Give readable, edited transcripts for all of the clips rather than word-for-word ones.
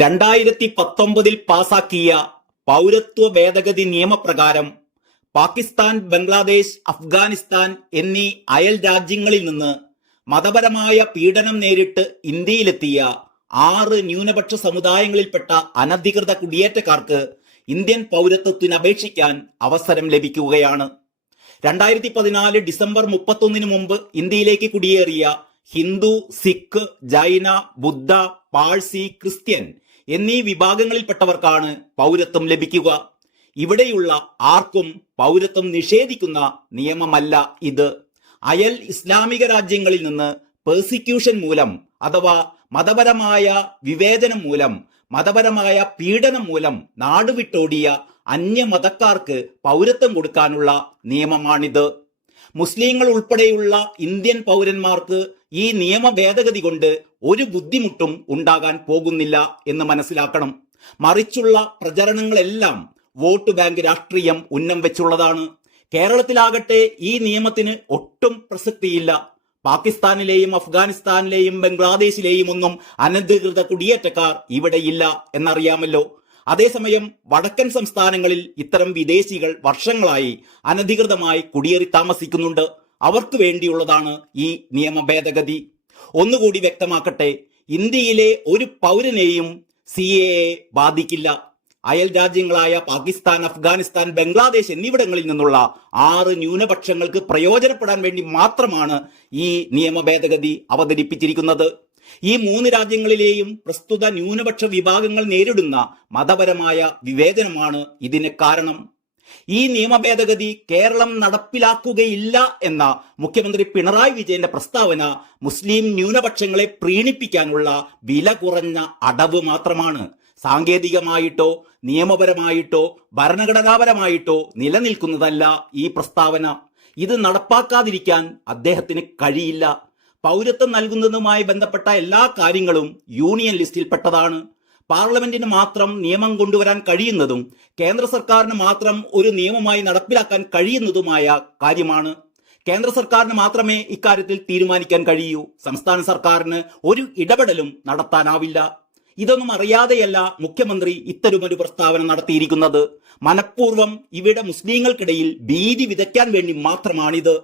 2019 പാസാക്കിയ പൗരത്വ ഭേദഗതി നിയമപ്രകാരം പാകിസ്ഥാൻ, ബംഗ്ലാദേശ്, അഫ്ഗാനിസ്ഥാൻ എന്നീ അയൽ രാജ്യങ്ങളിൽ നിന്ന് മതപരമായ പീഡനം നേരിട്ട് ഇന്ത്യയിലെത്തിയ 6 ന്യൂനപക്ഷ സമുദായങ്ങളിൽപ്പെട്ട അനധികൃത കുടിയേറ്റക്കാർക്ക് ഇന്ത്യൻ പൗരത്വത്തിന് അപേക്ഷിക്കാൻ അവസരം ലഭിക്കുകയാണ്. 2014 ഡിസംബർ 31 മുമ്പ് ഇന്ത്യയിലേക്ക് കുടിയേറിയ ഹിന്ദു, സിഖ്, ജൈന, ബുദ്ധ, പാഴ്സി, ക്രിസ്ത്യൻ എന്നീ വിഭാഗങ്ങളിൽപ്പെട്ടവർക്കാണ് പൗരത്വം ലഭിക്കുക. ഇവിടെയുള്ള ആർക്കും പൗരത്വം നിഷേധിക്കുന്ന നിയമമല്ല ഇത്. അയൽ ഇസ്ലാമിക രാജ്യങ്ങളിൽ നിന്ന് പെർസിക്യൂഷൻ മൂലം അഥവാ മതപരമായ വിവേചനം മൂലം, മതപരമായ പീഡനം മൂലം നാടുവിട്ടോടിയ അന്യമതക്കാർക്ക് പൗരത്വം കൊടുക്കാനുള്ള നിയമമാണിത്. മുസ്ലിങ്ങൾ ഉൾപ്പെടെയുള്ള ഇന്ത്യൻ പൗരന്മാർക്ക് ഈ നിയമ ഭേദഗതി കൊണ്ട് ഒരു ബുദ്ധിമുട്ടും ഉണ്ടാകാൻ പോകുന്നില്ല എന്ന് മനസ്സിലാക്കണം. മറിച്ചുള്ള പ്രചരണങ്ങളെല്ലാം വോട്ട് ബാങ്ക് രാഷ്ട്രീയം ഉന്നം വെച്ചുള്ളതാണ്. കേരളത്തിലാകട്ടെ ഈ നിയമത്തിന് ഒട്ടും പ്രസക്തിയില്ല. പാകിസ്ഥാനിലെയും അഫ്ഗാനിസ്ഥാനിലെയും ബംഗ്ലാദേശിലെയും ഒന്നും അനധികൃത കുടിയേറ്റക്കാർ ഇവിടെയില്ല എന്നറിയാമല്ലോ. അതേസമയം വടക്കൻ സംസ്ഥാനങ്ങളിൽ ഇത്തരം വിദേശികൾ വർഷങ്ങളായി അനധികൃതമായി കുടിയേറി താമസിക്കുന്നുണ്ട്. അവർക്ക് വേണ്ടിയുള്ളതാണ് ഈ നിയമ ഭേദഗതി. ഒന്നുകൂടി വ്യക്തമാക്കട്ടെ, ഇന്ത്യയിലെ ഒരു പൗരനെയും CAA ബാധിക്കില്ല. അയൽ രാജ്യങ്ങളായ പാകിസ്ഥാൻ, അഫ്ഗാനിസ്ഥാൻ, ബംഗ്ലാദേശ് എന്നിവിടങ്ങളിൽ നിന്നുള്ള 6 ന്യൂനപക്ഷങ്ങൾക്ക് പ്രയോജനപ്പെടാൻ വേണ്ടി മാത്രമാണ് ഈ നിയമ ഭേദഗതി അവതരിപ്പിച്ചിരിക്കുന്നത്. ഈ 3 രാജ്യങ്ങളിലെയും പ്രസ്തുത ന്യൂനപക്ഷ വിഭാഗങ്ങൾ നേരിടുന്ന മതപരമായ വിവേചനമാണ് ഇതിന് കാരണം. ഈ നിയമ ഭേദഗതി കേരളം നടപ്പിലാക്കുകയില്ല എന്ന മുഖ്യമന്ത്രി പിണറായി വിജയന്റെ പ്രസ്താവന മുസ്ലിം ന്യൂനപക്ഷങ്ങളെ പ്രീണിപ്പിക്കാനുള്ള വില കുറഞ്ഞ അടവ് മാത്രമാണ്. സാങ്കേതികമായിട്ടോ നിയമപരമായിട്ടോ ഭരണഘടനാപരമായിട്ടോ നിലനിൽക്കുന്നതല്ല ഈ പ്രസ്താവന. ഇത് നടപ്പാക്കാതിരിക്കാൻ അദ്ദേഹത്തിന് കഴിയില്ല. പൗരത്വം നൽകുന്നതുമായി ബന്ധപ്പെട്ട എല്ലാ കാര്യങ്ങളും യൂണിയൻ ലിസ്റ്റിൽപ്പെട്ടതാണ്. പാർലമെന്റിന് മാത്രം നിയമം കൊണ്ടുവരാൻ കഴിയുന്നതും കേന്ദ്ര സർക്കാരിന് മാത്രം ഒരു നിയമമായി നടപ്പിലാക്കാൻ കഴിയുന്നതുമായ കാര്യമാണ്. കേന്ദ്ര സർക്കാരിന് മാത്രമേ ഇക്കാര്യത്തിൽ തീരുമാനിക്കാൻ കഴിയൂ. സംസ്ഥാന സർക്കാരിന് ഒരു ഇടപെടലും നടത്താനാവില്ല. ഇതൊന്നും അറിയാതെയല്ല മുഖ്യമന്ത്രി ഇത്തരമൊരു പ്രസ്താവന നടത്തിയിരിക്കുന്നത്. മനഃപൂർവ്വം ഇവിടെ മുസ്ലിങ്ങൾക്കിടയിൽ ഭീതി വിതയ്ക്കാൻ വേണ്ടി മാത്രമാണിത്.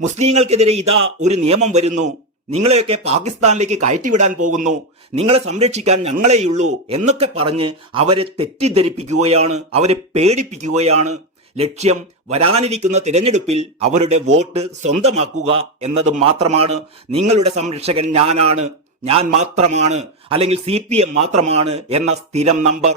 മുസ്ലിങ്ങൾക്കെതിരെ ഇതാ ഒരു നിയമം വരുന്നു, നിങ്ങളെയൊക്കെ പാകിസ്ഥാനിലേക്ക് കയറ്റിവിടാൻ പോകുന്നു, നിങ്ങളെ സംരക്ഷിക്കാൻ ഞങ്ങളെയുള്ളൂ എന്നൊക്കെ പറഞ്ഞ് അവരെ തെറ്റിദ്ധരിപ്പിക്കുകയാണ്, അവരെ പേടിപ്പിക്കുകയാണ്. ലക്ഷ്യം വരാനിരിക്കുന്ന തിരഞ്ഞെടുപ്പിൽ അവരുടെ വോട്ട് സ്വന്തമാക്കുക എന്നത് മാത്രമാണ്. നിങ്ങളുടെ സംരക്ഷകൻ ഞാനാണ്, ഞാൻ മാത്രമാണ്, അല്ലെങ്കിൽ CPM മാത്രമാണ് എന്ന സ്ഥിരം നമ്പർ.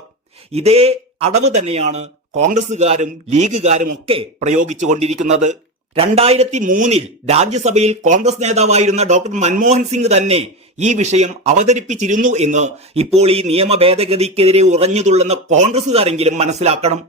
ഇതേ അടവ് തന്നെയാണ് കോൺഗ്രസുകാരും ലീഗുകാരും ഒക്കെ പ്രയോഗിച്ചു കൊണ്ടിരിക്കുന്നത്. 2003 രാജ്യസഭയിൽ കോൺഗ്രസ് നേതാവായിരുന്ന ഡോക്ടർ മൻമോഹൻ സിംഗ് തന്നെ ഈ വിഷയം അവതരിപ്പിച്ചിരുന്നു എന്ന് ഇപ്പോൾ ഈ നിയമ ഭേദഗതിക്കെതിരെ ഉറഞ്ഞുതുള്ളുന്ന കോൺഗ്രസുകാരെങ്കിലും മനസ്സിലാക്കണം.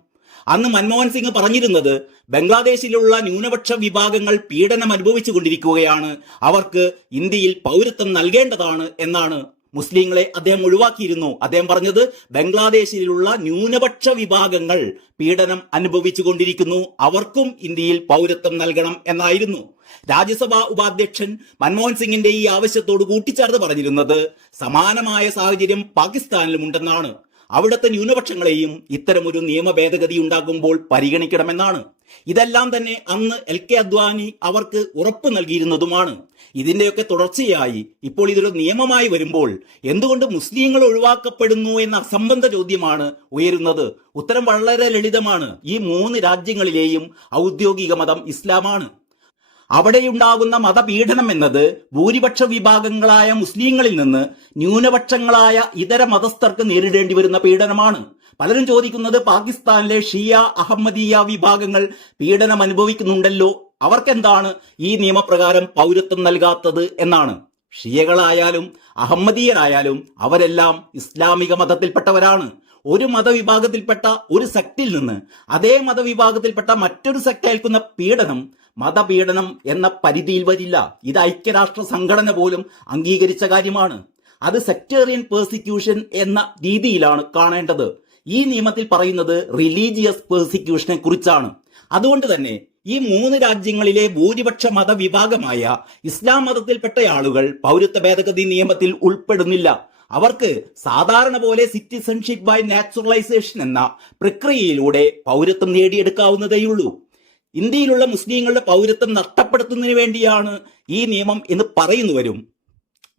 അന്ന് മൻമോഹൻ സിംഗ് പറഞ്ഞിരുന്നത് ബംഗ്ലാദേശിലുള്ള ന്യൂനപക്ഷ വിഭാഗങ്ങൾ പീഡനം അനുഭവിച്ചു കൊണ്ടിരിക്കുകയാണ്, അവർക്ക് ഇന്ത്യയിൽ പൗരത്വം നൽകേണ്ടതാണ് എന്നാണ്. മുസ്ലിങ്ങളെ അദ്ദേഹം ഒഴിവാക്കിയിരുന്നു. അദ്ദേഹം പറഞ്ഞത് ബംഗ്ലാദേശിലുള്ള ന്യൂനപക്ഷ വിഭാഗങ്ങൾ പീഡനം അനുഭവിച്ചു കൊണ്ടിരിക്കുന്നു, അവർക്കും ഇന്ത്യയിൽ പൗരത്വം നൽകണം എന്നായിരുന്നു. രാജ്യസഭാ ഉപാധ്യക്ഷൻ മൻമോഹൻ സിംഗിന്റെ ഈ ആവശ്യത്തോട് കൂട്ടിച്ചേർത്ത് പറഞ്ഞിരുന്നത് സമാനമായ സാഹചര്യം പാകിസ്ഥാനിലുമുണ്ടെന്നാണ്. അവിടുത്തെ ന്യൂനപക്ഷങ്ങളെയും ഇത്തരമൊരു നിയമ ഭേദഗതി ഉണ്ടാകുമ്പോൾ പരിഗണിക്കണമെന്നാണ്. ഇതെല്ലാം തന്നെ അന്ന് LK അദ്വാനി അവർക്ക് ഉറപ്പ് നൽകിയിരുന്നതുമാണ്. ഇതിന്റെയൊക്കെ തുടർച്ചയായി ഇപ്പോൾ ഇതൊരു നിയമമായി വരുമ്പോൾ എന്തുകൊണ്ട് മുസ്ലിങ്ങൾ ഒഴിവാക്കപ്പെടുന്നു എന്ന അസംബന്ധ ചോദ്യമാണ് ഉയരുന്നത്. ഉത്തരം വളരെ ലളിതമാണ്. ഈ 3 രാജ്യങ്ങളിലെയും ഔദ്യോഗിക മതം ഇസ്ലാമാണ്. അവിടെയുണ്ടാകുന്ന മതപീഡനം എന്നത് ഭൂരിപക്ഷ വിഭാഗങ്ങളായ മുസ്ലിങ്ങളിൽ നിന്ന് ന്യൂനപക്ഷങ്ങളായ ഇതര മതസ്ഥർക്ക് നേരിടേണ്ടി വരുന്ന പീഡനമാണ്. പലരും ചോദിക്കുന്നത് പാകിസ്ഥാനിലെ ഷിയ, അഹമ്മദീയ വിഭാഗങ്ങൾ പീഡനം അനുഭവിക്കുന്നുണ്ടല്ലോ, അവർക്കെന്താണ് ഈ നിയമപ്രകാരം പൗരത്വം നൽകാത്തത് എന്നാണ്. ഷിയകളായാലും അഹമ്മദീയരായാലും അവരെല്ലാം ഇസ്ലാമിക മതത്തിൽപ്പെട്ടവരാണ്. ഒരു മതവിഭാഗത്തിൽപ്പെട്ട ഒരു സെക്റ്റിൽ നിന്ന് അതേ മതവിഭാഗത്തിൽപ്പെട്ട മറ്റൊരു സെക്ട് ഏൽക്കുന്ന പീഡനം മതപീഡനം എന്ന പരിധിയിൽ വരില്ല. ഇത് ഐക്യരാഷ്ട്ര സംഘടന പോലും അംഗീകരിച്ച കാര്യമാണ്. അത് സെക്ടേറിയൻ പെർസിക്യൂഷൻ എന്ന രീതിയിലാണ് കാണേണ്ടത്. ഈ നിയമത്തിൽ പറയുന്നത് റിലീജിയസ് പെർസിക്യൂഷനെ കുറിച്ചാണ്. അതുകൊണ്ട് തന്നെ ഈ 3 രാജ്യങ്ങളിലെ ഭൂരിപക്ഷ മതവിഭാഗമായ ഇസ്ലാം മതത്തിൽപ്പെട്ട ആളുകൾ പൗരത്വ ഭേദഗതി നിയമത്തിൽ ഉൾപ്പെടുന്നില്ല. അവർക്ക് സാധാരണ പോലെ സിറ്റിസൺഷിപ്പ് ബൈ നാച്ചുറലൈസേഷൻ എന്ന പ്രക്രിയയിലൂടെ പൗരത്വം നേടിയെടുക്കാവുന്നതേയുള്ളൂ. ഇന്ത്യയിലുള്ള മുസ്ലിങ്ങളുടെ പൗരത്വം നഷ്ടപ്പെടുത്തുന്നതിന് വേണ്ടിയാണ് ഈ നിയമം എന്ന് പറയുന്നവരും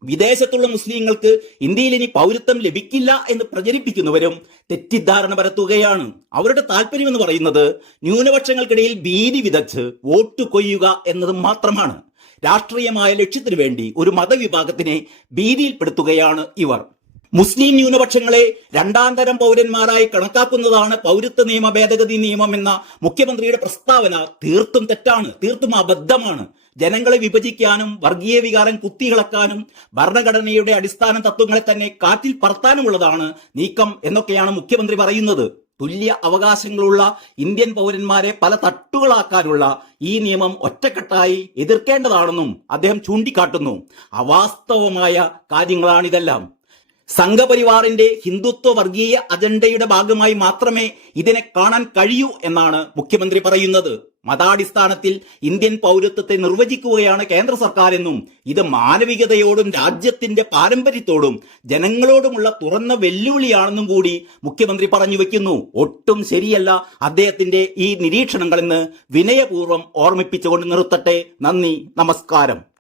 വിദേശത്തുള്ള മുസ്ലിങ്ങൾക്ക് ഇന്ത്യയിൽ ഇനി പൗരത്വം ലഭിക്കില്ല എന്ന് പ്രചരിപ്പിക്കുന്നവരും തെറ്റിദ്ധാരണ പരത്തുകയാണ്. അവരുടെ താല്പര്യം എന്ന് പറയുന്നത് ന്യൂനപക്ഷങ്ങൾക്കിടയിൽ ഭീതി വിതച്ച് വോട്ട് കൊയ്യുക എന്നത് മാത്രമാണ്. രാഷ്ട്രീയമായ ലക്ഷ്യത്തിനു വേണ്ടി ഒരു മതവിഭാഗത്തിനെ ഭീതിയിൽപ്പെടുത്തുകയാണ് ഇവർ. മുസ്ലിം ന്യൂനപക്ഷങ്ങളെ രണ്ടാം തരം പൗരന്മാരായി കണക്കാക്കുന്നതാണ് പൗരത്വ നിയമ ഭേദഗതി നിയമം എന്ന മുഖ്യമന്ത്രിയുടെ പ്രസ്താവന തീർത്തും തെറ്റാണ്, തീർത്തും അബദ്ധമാണ്. ജനങ്ങളെ വിഭജിക്കാനും വർഗീയ വികാരം കുത്തിയിളക്കാനും ഭരണഘടനയുടെ അടിസ്ഥാന തത്വങ്ങളെ തന്നെ കാറ്റിൽ പറത്താനുമുള്ളതാണ് നീക്കം എന്നൊക്കെയാണ് മുഖ്യമന്ത്രി പറയുന്നത്. തുല്യ അവകാശങ്ങളുള്ള ഇന്ത്യൻ പൗരന്മാരെ പല തട്ടുകളാക്കാനുള്ള ഈ നിയമം ഒറ്റക്കെട്ടായി എതിർക്കേണ്ടതാണെന്നും അദ്ദേഹം ചൂണ്ടിക്കാട്ടുന്നു. അവാസ്തവമായ കാര്യങ്ങളാണിതെല്ലാം. സംഘപരിവാറിന്റെ ഹിന്ദുത്വ വർഗീയ അജണ്ടയുടെ ഭാഗമായി മാത്രമേ ഇതിനെ കാണാൻ കഴിയൂ എന്നാണ് മുഖ്യമന്ത്രി പറയുന്നത്. മതാടിസ്ഥാനത്തിൽ ഇന്ത്യൻ പൗരത്വത്തെ നിർവചിക്കുകയാണ് കേന്ദ്ര സർക്കാർ എന്നും ഇത് മാനവികതയോടും രാജ്യത്തിന്റെ പാരമ്പര്യത്തോടും ജനങ്ങളോടുമുള്ള തുറന്ന വെല്ലുവിളിയാണെന്നും കൂടി മുഖ്യമന്ത്രി പറഞ്ഞു വെക്കുന്നു. ഒട്ടും ശരിയല്ല അദ്ദേഹത്തിന്റെ ഈ നിരീക്ഷണങ്ങളെന്ന് വിനയപൂർവ്വം ഓർമ്മിപ്പിച്ചുകൊണ്ട് നിർത്തട്ടെ. നന്ദി, നമസ്കാരം.